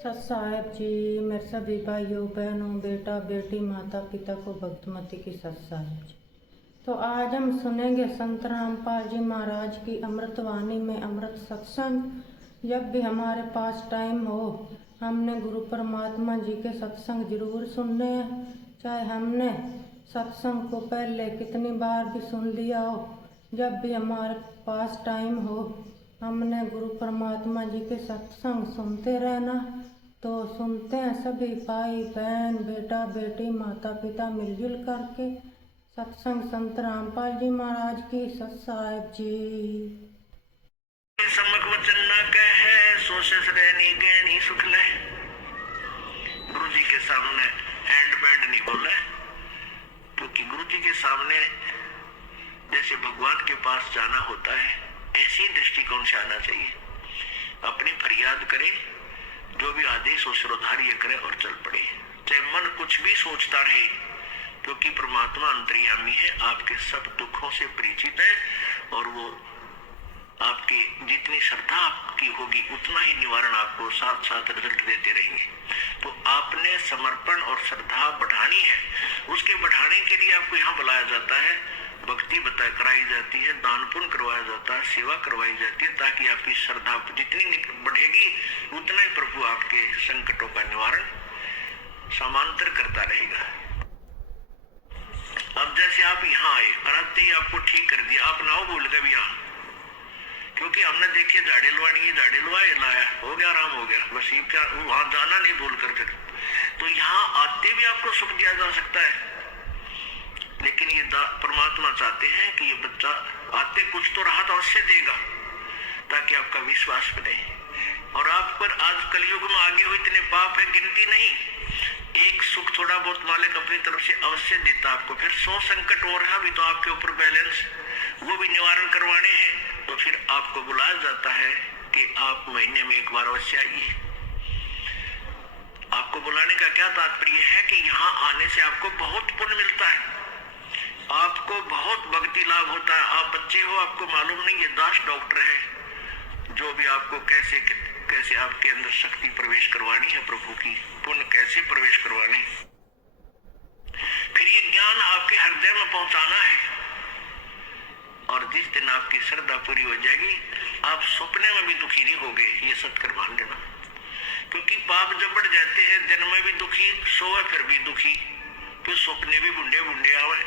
सत साहेब जी, मेरे सभी भाइयों बहनों बेटा बेटी माता पिता को भक्तमती की सत साहेब जी। तो आज हम सुनेंगे संत रामपाल जी महाराज की अमृतवाणी में अमृत सत्संग। जब भी हमारे पास टाइम हो हमने गुरु परमात्मा जी के सत्संग जरूर सुनने हैं, चाहे हमने सत्संग को पहले कितनी बार भी सुन लिया हो। जब भी हमारे पास टाइम हो हमने गुरु परमात्मा जी के सत्संग सुनते रहना। तो सुनते हैं सभी भाई बहन बेटा बेटी माता पिता मिलजुल करके सत्संग संत रामपाल जी महाराज की सत साहेब जी। सम्मक वचन न कहे सोशस रहनी गहनी सुख ले। गुरु जी के सामने हैंड बैंड नहीं बोले, क्योंकि गुरु जी के सामने जैसे भगवान के पास जाना होता है ऐसी दृष्टिकोण से आना चाहिए। अपनी फरियाद करे, जो भी आदेश हो सिरोधार्य करे और चल पड़े। चाहे मन कुछ भी सोचता रहे, क्योंकि परमात्मा अंतर्यामी है, आपके सब दुखों से परिचित है और वो आपकी जितनी श्रद्धा आपकी होगी उतना ही निवारण आपको साथ साथ रिजल्ट देते रहेंगे। तो आपने समर्पण और श्रद्धा बढ़ानी है, उसके बढ़ाने के लिए आपको यहाँ बुलाया जाता है, भक्ति कराई जाती है, दान पुण्य करवाया जाता है, सेवा करवाई जाती है, ताकि आपकी श्रद्धा जितनी बढ़ेगी उतना ही प्रभु आपके संकटों का निवारण समांतर करता रहेगा। अब जैसे आप यहाँ आए और आते ही आपको ठीक कर दिया, आप नाव बोल गए भी यहाँ, क्योंकि हमने देखे झाड़े लुआनी है, झाड़े लुआए लाया, हो गया आराम हो गया, बस ये क्या वहां जाना नहीं बोल कर फिर। तो यहाँ आते भी आपको सुख दिया जा सकता है, लेकिन ये परमात्मा चाहते हैं कि ये बच्चा आते कुछ तो राहत अवश्य देगा, ताकि आपका विश्वास बने। और आप पर आज कलयुग में आगे हुए इतने पाप है गिनती नहीं, एक सुख थोड़ा बहुत मालिक अपनी तरफ से अवश्य देता आपको। फिर 100 संकट और है अभी तो आपके ऊपर बैलेंस, वो भी निवारण करवाने हैं। तो फिर आपको बुलाया जाता है कि आप महीने में एक बार अवश्य आइए। आपको बुलाने का क्या तात्पर्य है कि यहाँ आने से आपको बहुत पुण्य मिलता है, आपको बहुत भक्ति लाभ होता है। आप बच्चे हो, आपको मालूम नहीं, ये दास डॉक्टर है जो भी आपको कैसे कैसे आपके अंदर शक्ति प्रवेश करवानी है, प्रभु की पुण्य कैसे प्रवेश करवाने, फिर ये ज्ञान आपके हृदय में पहुंचाना है। और जिस दिन आपकी श्रद्धा पूरी हो जाएगी, आप सपने में भी दुखी नहीं होगे, ये सत्कर मान लेना। क्योंकि पाप जब बढ़ जाते हैं, दिन में भी दुखी, सोए फिर भी दुखी, फिर सपने भी बुंडे बुंडे आवे।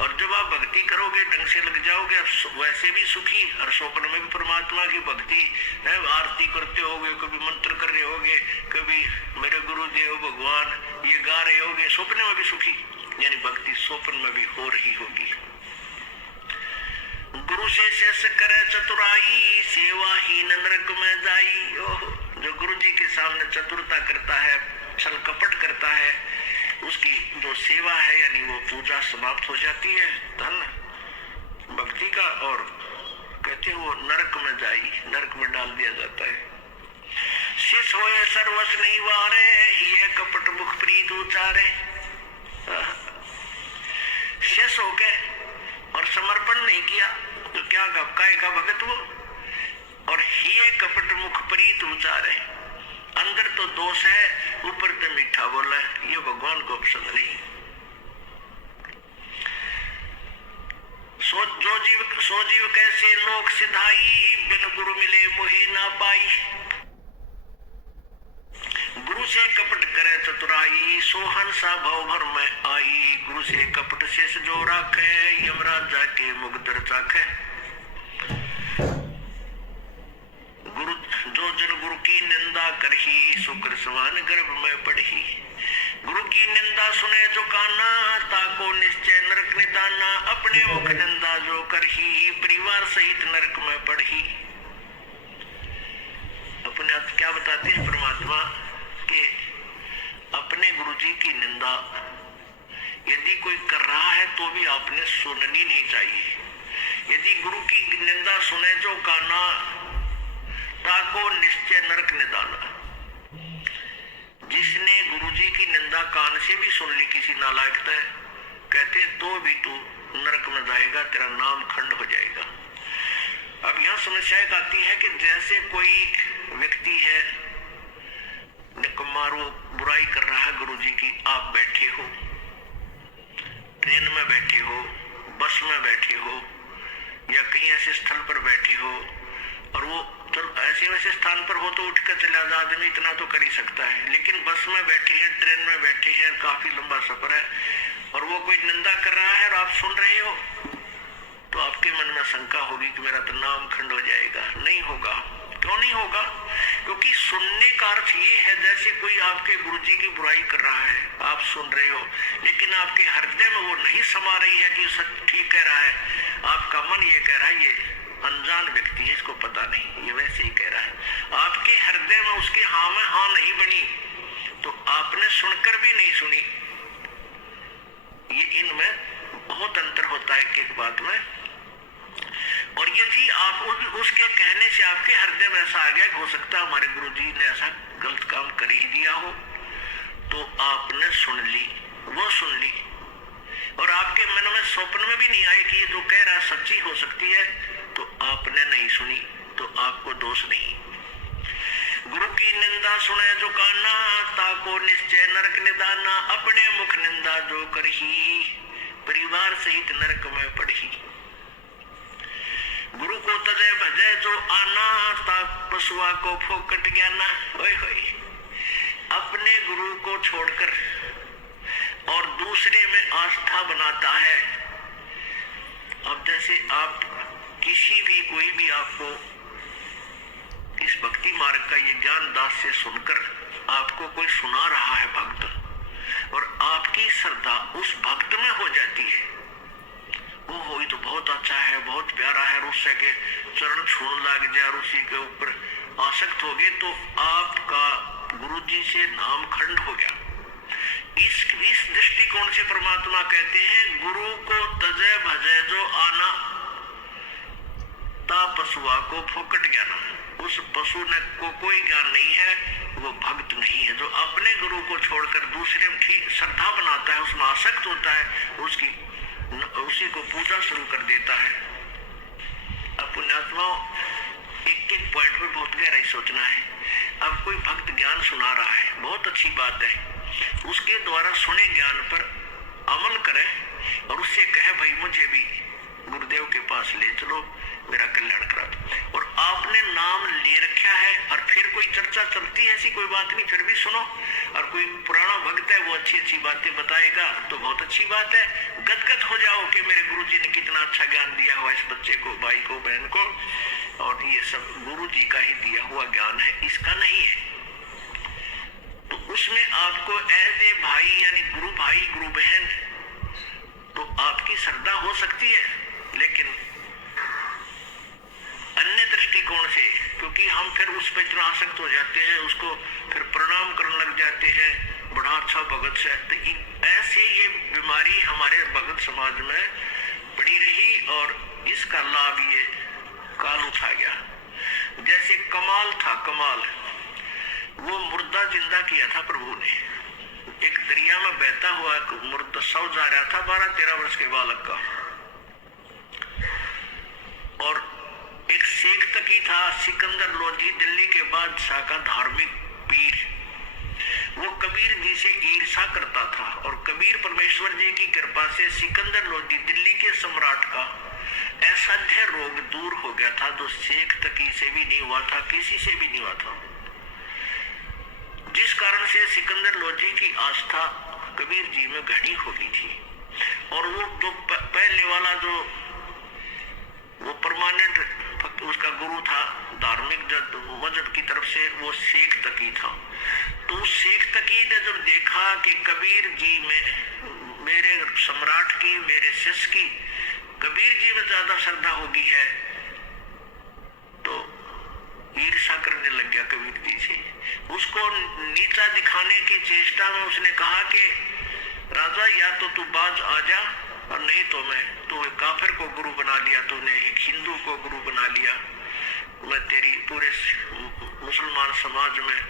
और जब आप भक्ति करोगे, ढंग से लग जाओगे, वैसे भी सुखी, और स्वप्न में भी परमात्मा की भक्ति है, आरती करते होगे, कभी मंत्र कर रहे होगे, कभी मेरे गुरुदेव भगवान ये गा रहे होगे, स्वप्न में भी सुखी, यानी भक्ति स्वप्न में भी हो रही होगी। गुरु से शेष करे चतुराई, सेवा ही नरक में जाई। जो गुरु जी के सामने चतुरता करता है, छल कपट करता है, उसकी जो सेवा है यानी वो पूजा समाप्त हो जाती है, धन भक्ति का, और कहते वो नरक में जाई, नरक में डाल दिया जाता है। शिष होए सर्वस नहीं वारे, ये कपट मुख प्रीत उचारे। शेष हो गए और समर्पण नहीं किया तो क्या काय का भगत वो, और ये कपट मुख प्रीत उचारे। अंदर तो दोष है, ऊपर तो मीठा बोला है, ये भगवान को पसंद नहीं। सो जीव कैसे लोक सिधाई, बिन गुरु मिले मोहि ना पाई। गुरु से कपट करे चतुराई, सो हंसा भव भर में आई। गुरु से कपट शेष जो राखे, यमराज जाके मुगदर चाखे। गुरु जो जन गुरु की निंदा करही, शुक्र समान गर्भ में पढ़ी। गुरु की निंदा सुने जो काना, ताको निश्चय नरक निदाना। अपने मुख निंदा जो करही, परिवार सहित नरक में पढ़ी। अपने आप क्या बताते हैं परमात्मा कि अपने गुरु जी की निंदा यदि कोई कर रहा है तो भी आपने सुननी नहीं चाहिए। यदि गुरु की निंदा सुने जो काना, ताको निश्चय नरक निदाना। जिसने गुरुजी की निंदा कान से भी सुन ली किसी नालायकता है, कहते तो भी तू नरक में जाएगा, तेरा नाम खंड हो जाएगा। अब यहाँ समस्या आती है कि जैसे कोई व्यक्ति है आप बैठे हो, ट्रेन में बैठे हो, बस में बैठे हो, या कहीं ऐसे स्थल पर बैठे हो, और वो चलो ऐसे वैसे स्थान पर हो तो उठ कर चला जा, आदमी इतना तो कर ही सकता है। लेकिन बस में बैठे हैं, ट्रेन में बैठे हैं, काफी लंबा सफर है, और वो कोई निंदा कर रहा है और आप सुन रहे हो, तो आपके मन में शंका होगी कि मेरा तो नाम खंड हो जाएगा। नहीं होगा। क्यों नहीं होगा? क्योंकि सुनने का अर्थ ये है जैसे कोई आपके गुरुजी की बुराई कर रहा है, आप सुन रहे हो, लेकिन आपके हृदय में वो नहीं समा रही है कि सच ठीक कह रहा है। आपका मन ये कह रहा है ये अनजान व्यक्ति है, इसको पता नहीं, ये वैसे ही कह रहा है। आपके हृदय में उसके हाँ में हाँ नहीं बनी, तो आपने सुनकर भी नहीं सुनी। ये इनमें बहुत अंतर होता है एक बात में। और यदि आप उसके कहने से आपके हृदय में ऐसा आ गया, हो सकता है हमारे गुरुजी ने ऐसा गलत काम कर ही दिया हो, तो आपने सुन ली, वो सुन ली, और आपके मन में स्वप्न में भी नहीं आए कि ये जो कह रहा है सच्ची हो सकती है, तो आपने नहीं सुनी, तो आपको दोष नहीं। गुरु की निंदा सुने जो काना, ताको निश्चय नरक निदाना, अपने मुख निंदा जो करही, परिवार सहित नरक में पड़ही। गुरु को तजय भजय जो आना, ताक पशुआ को फोकट ज्ञाना। ओए होए, अपने गुरु को छोड़कर और दूसरे में आस्था बनाता है। अब जैसे आप किसी भी कोई भी आपको इस भक्ति मार्ग का ये ज्ञान दास से सुनकर आपको कोई सुना रहा है भक्त, और आपकी श्रद्धा उस भक्त में हो जाती है, वो हो तो बहुत अच्छा है, बहुत प्यारा है, उससे के चरण छूने लग जाए और उसी के ऊपर आसक्त हो गए, तो आपका गुरुजी से नाम खंड हो गया। इस दृष्टिकोण से परमात्मा कहते हैं गुरु को तजय भजय जो आना, ता पशुआ को फोकट ज्ञाना। उस पशु ने को कोई ज्ञान नहीं है, वो भक्त नहीं है। जो अपने गुरु को छोड़कर दूसरे की श्रद्धा बनाता है, उसमें आसक्त होता है, उसी को पूजा शुरू कर देता है। अब पुण्यात्माओं, एक एक पॉइंट पे बहुत गहराई सोचना है। अब कोई भक्त ज्ञान सुना रहा है, बहुत अच्छी बात है, उसके द्वारा सुने ज्ञान पर अमल करे और उससे कहे भाई मुझे भी गुरुदेव के पास ले चलो, मेरा कल्याण करा दो। और आपने नाम ले रखा है और फिर कोई चर्चा चलती है, ऐसी कोई बात नहीं, फिर भी सुनो। और कोई पुराना भक्त है, वो अच्छी अच्छी बातें बताएगा तो बहुत अच्छी बात है। गदगद हो जाओ कि मेरे गुरुजी ने कितना अच्छा ज्ञान दिया हुआ इस बच्चे को, भाई को, बहन को, और ये सब गुरुजी का ही दिया हुआ ज्ञान है, इसका नहीं है। तो उसमें आपको एज ए भाई यानी गुरु भाई गुरु बहन, तो आपकी श्रद्धा हो सकती है, लेकिन अन्य दृष्टिकोण से, क्योंकि हम फिर उस पर इतना आसक्त हो जाते हैं, उसको फिर प्रणाम करने लग जाते हैं, बड़ा अच्छा भगत से। तो ऐसे ये बीमारी हमारे भगत समाज में पड़ी रही और इसका लाभ ये काल उठा गया। जैसे कमाल था, कमाल वो मुर्दा जिंदा किया था प्रभु ने। एक दरिया में बहता हुआ मुर्दा सौ जा रहा था, 12-13 वर्ष के बालक का, और एक शेख तकी था सिकंदर लोधी, दिल्ली के बादशाह का धार्मिक पीर। वो कबीर जी से ईर्षा करता था और कबीर परमेश्वर जी की कृपा से सिकंदर लोधी दिल्ली के सम्राट का असाध्य रोग दूर हो गया था, जो शेख तकी से भी नहीं हुआ था, किसी से भी नहीं हुआ था। जिस कारण से सिकंदर लोधी की आस्था कबीर जी में घनी हो गई थी। और वो जो पहले वाला जो वो परमानेंट उसका गुरु था धार्मिक मजहब की तरफ से, वो शेख तकी था। तो शेख तकी ने जब देखा कि कबीर जी में, मेरे सम्राट की, मेरे शिष्य की कबीर जी में ज्यादा श्रद्धा होगी है, तो ईर्षा करने लग गया कबीर जी से। उसको नीचा दिखाने की चेष्टा में उसने कहा कि राजा या तो तू बाज आ जा, और नहीं तो मैं, तो काफिर को गुरु बना लिया तूने, एक हिंदू को गुरु बना लिया, मैं तेरी पूरे मुसलमान समाज में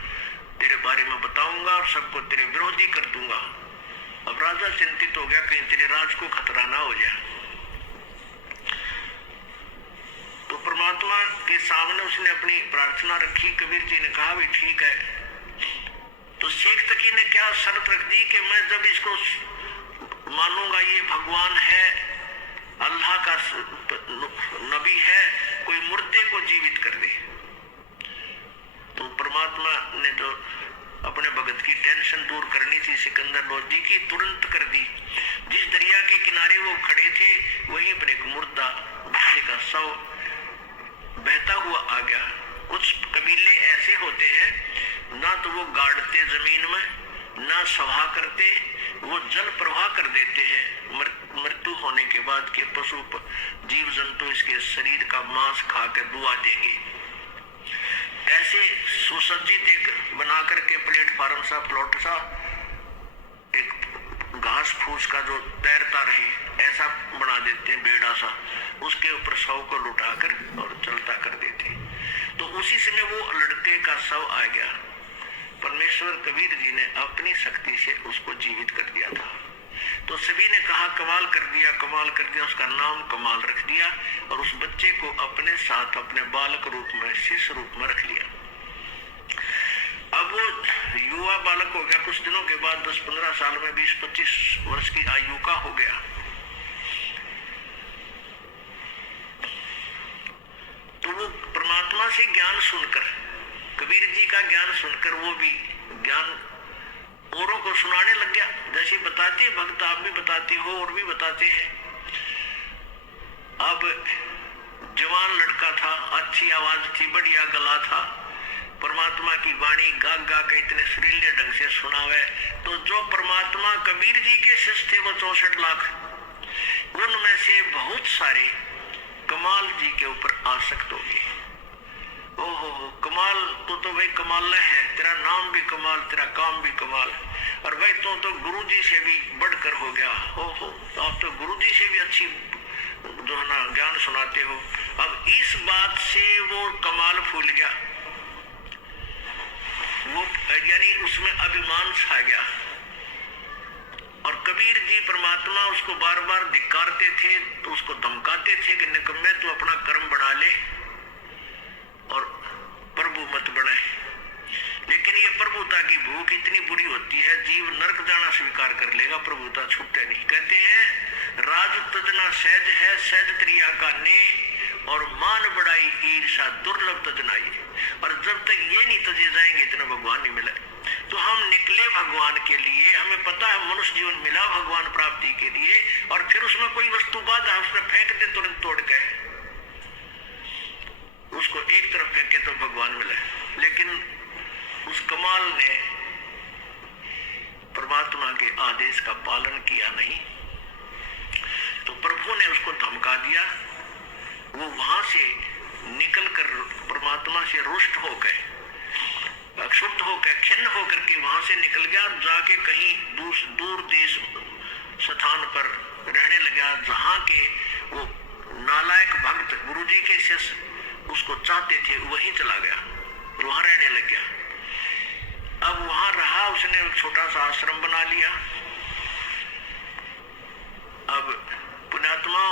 तेरे बारे में बताऊंगा और सबको तेरे विरोधी कर दूंगा। अब राजा चिंतित हो गया कहीं तेरे राज को खतरा ना हो जाए। तो परमात्मा के सामने उसने अपनी प्रार्थना रखी, कबीर जी ने कहा भी ठीक है। तो शेख तकी जी ने क्या शर्त रख दी कि मैं जब इसको मानूंगा ये भगवान है, अल्लाह का नबी है, कोई मुर्दे को जीवित कर दे। तो परमात्मा ने जो अपने भगत की टेंशन दूर करनी थी सिकंदर लोधी की, तुरंत कर दी। जिस दरिया के किनारे वो खड़े थे वहीं पर एक मुर्दा बच्चे का शव बहता हुआ आ गया। कुछ कबीले ऐसे होते हैं ना तो वो गाड़ते जमीन में, ना सभा करते, वो जल प्रवाह कर देते हैं। मृत्यु होने के बाद के पशु जीव जंतु इसके शरीर का मांस खा के दुआ देंगे। ऐसे सुसज्जित एक बना करके प्लेटफार्म सा, प्लॉट सा, एक घास फूस का जो तैरता रहे ऐसा बना देते हैं, बेड़ा सा, उसके ऊपर शव को लुटाकर और चलता कर देते। तो उसी समय वो लड़के का शव आ गया। परमेश्वर कबीर जी ने अपनी शक्ति से उसको जीवित कर दिया था। तो सभी ने कहा कमाल कर दिया, कमाल कर दिया। उसका नाम कमाल रख दिया और उस बच्चे को अपने साथ अपने बालक रूप में, शिष्य रूप में रख लिया। अब वो युवा बालक हो गया। कुछ दिनों के बाद 10-15 साल में 20-25 वर्ष की आयु का हो गया। तो वो परमात्मा से ज्ञान सुनकर, कबीर जी का ज्ञान सुनकर वो भी ज्ञान औरों को सुनाने लग गया। जैसे बताते भक्त, आप भी बताते हो और भी बताते हैं। अब जवान लड़का था, अच्छी आवाज थी, बढ़िया गला था, परमात्मा की वाणी गा गा के इतने सुरीले ढंग से सुनावे। तो जो परमात्मा कबीर जी के शिष्य थे वो 64 लाख, उनमें से बहुत सारे कमाल जी के ऊपर आसक्त हो गए। ओहो कमाल, तो भाई कमाल है, तेरा नाम भी कमाल, तेरा काम भी कमाल, और भाई तो गुरु जी से भी बढ़कर हो गया। ओहो आप तो गुरु जी से भी अच्छी जो है ना ज्ञान सुनाते हो। अब इस बात से वो कमाल फूल गया, वो यानी उसमें अभिमान छा गया। और कबीर जी परमात्मा उसको बार बार धिक्कारते थे, तो उसको धमकाते थे कि निकम्मे तू अपना कर्म बढ़ा ले और प्रभु मत बढ़ाए। लेकिन ये प्रभुता की भूख इतनी बुरी होती है, जीव नरक जाना स्वीकार कर लेगा, प्रभुता छूटते नहीं। कहते हैं राज तजना सहज है, सहज त्रिया का ने, और मान बढ़ाई ईर्षा दुर्लभ तजनाई। और जब तक ये नहीं तजे जाएंगे इतना भगवान नहीं मिले। तो हम निकले भगवान के लिए, हमें पता है मनुष्य जीवन मिला भगवान प्राप्ति के लिए, और फिर उसमें कोई वस्तु बाधा उसमें फेंक दे तुरंत तोड़ के, उसको एक तरफ फेंके तो भगवान मिले। लेकिन उस कमाल ने परमात्मा के आदेश का पालन किया नहीं, तो प्रभु ने उसको धमका दिया। वो वहां से निकलकर परमात्मा से रुष्ट होकर, क्षुब्ध होकर, खिन्न होकर के वहां से निकल गया और जाके कहीं दूर देश स्थान पर रहने लगा, जहां के वो नालायक भक्त गुरु जी के शिष्य उसको चाहते थे, वहीं चला गया, वहां रहने लग गया। अब वहां रहा, उसने एक छोटा सा आश्रम बना लिया। अब पुण्यात्मा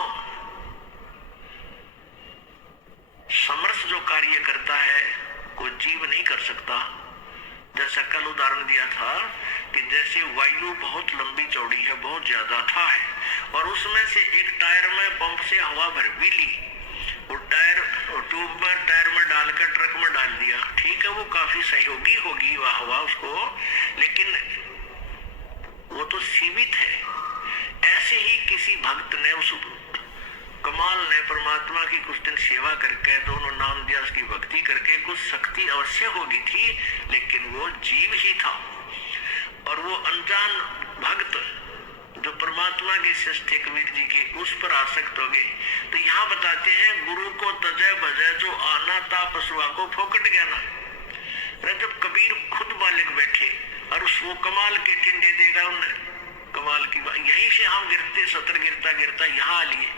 समर्थ जो कार्य करता है कोई जीव नहीं कर सकता। जैसा कल उदाहरण दिया था कि जैसे वायु बहुत लंबी चौड़ी है, बहुत ज्यादा था है, और उसमें से एक टायर में पंप से हवा भर भी ली, वो टायर ट्यूब में टायर में डालकर ट्रक में डाल दिया, ठीक है वो काफी सहयोगी होगी वह हवा उसको, लेकिन वो तो सीमित है। ऐसे ही किसी भक्त ने, उस कमाल ने परमात्मा की कुछ दिन सेवा करके, दोनों नाम दिया, उसकी भक्ति करके कुछ शक्ति अवश्य होगी थी, लेकिन वो जीव ही था। और वो अनजान भक्त जो परमात्मा के शिष्य थे कबीर जी के, उस पर आसक्त हो गए। तो यहाँ बताते हैं गुरु को तजय भजय जो आना ता पशुआ को फोकट गया ना। जब कबीर खुद बालक बैठे और उस वो कमाल के टिंडे देगा उन्हें, कमाल की बात, यहीं से हम गिरते, सतर गिरता गिरता यहाँ आ लिए।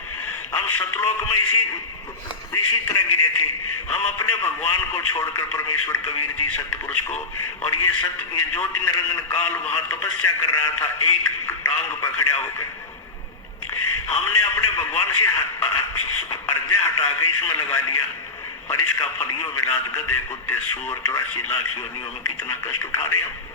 हम सतलोक में इसी तरह गिरे थे। हम अपने भगवान को छोड़कर परमेश्वर कबीर जी सतपुरुष को, और ये ज्योति निरंजन काल वहां तपस्या कर रहा था एक टांग पर खड़ा होकर, हमने अपने भगवान से अर्जय हटा के इसमें लगा लिया, और इसका फल यो मिला गधे कुत्ते सूअर 84 लाख योनियों में कितना कष्ट उठा रहे हम।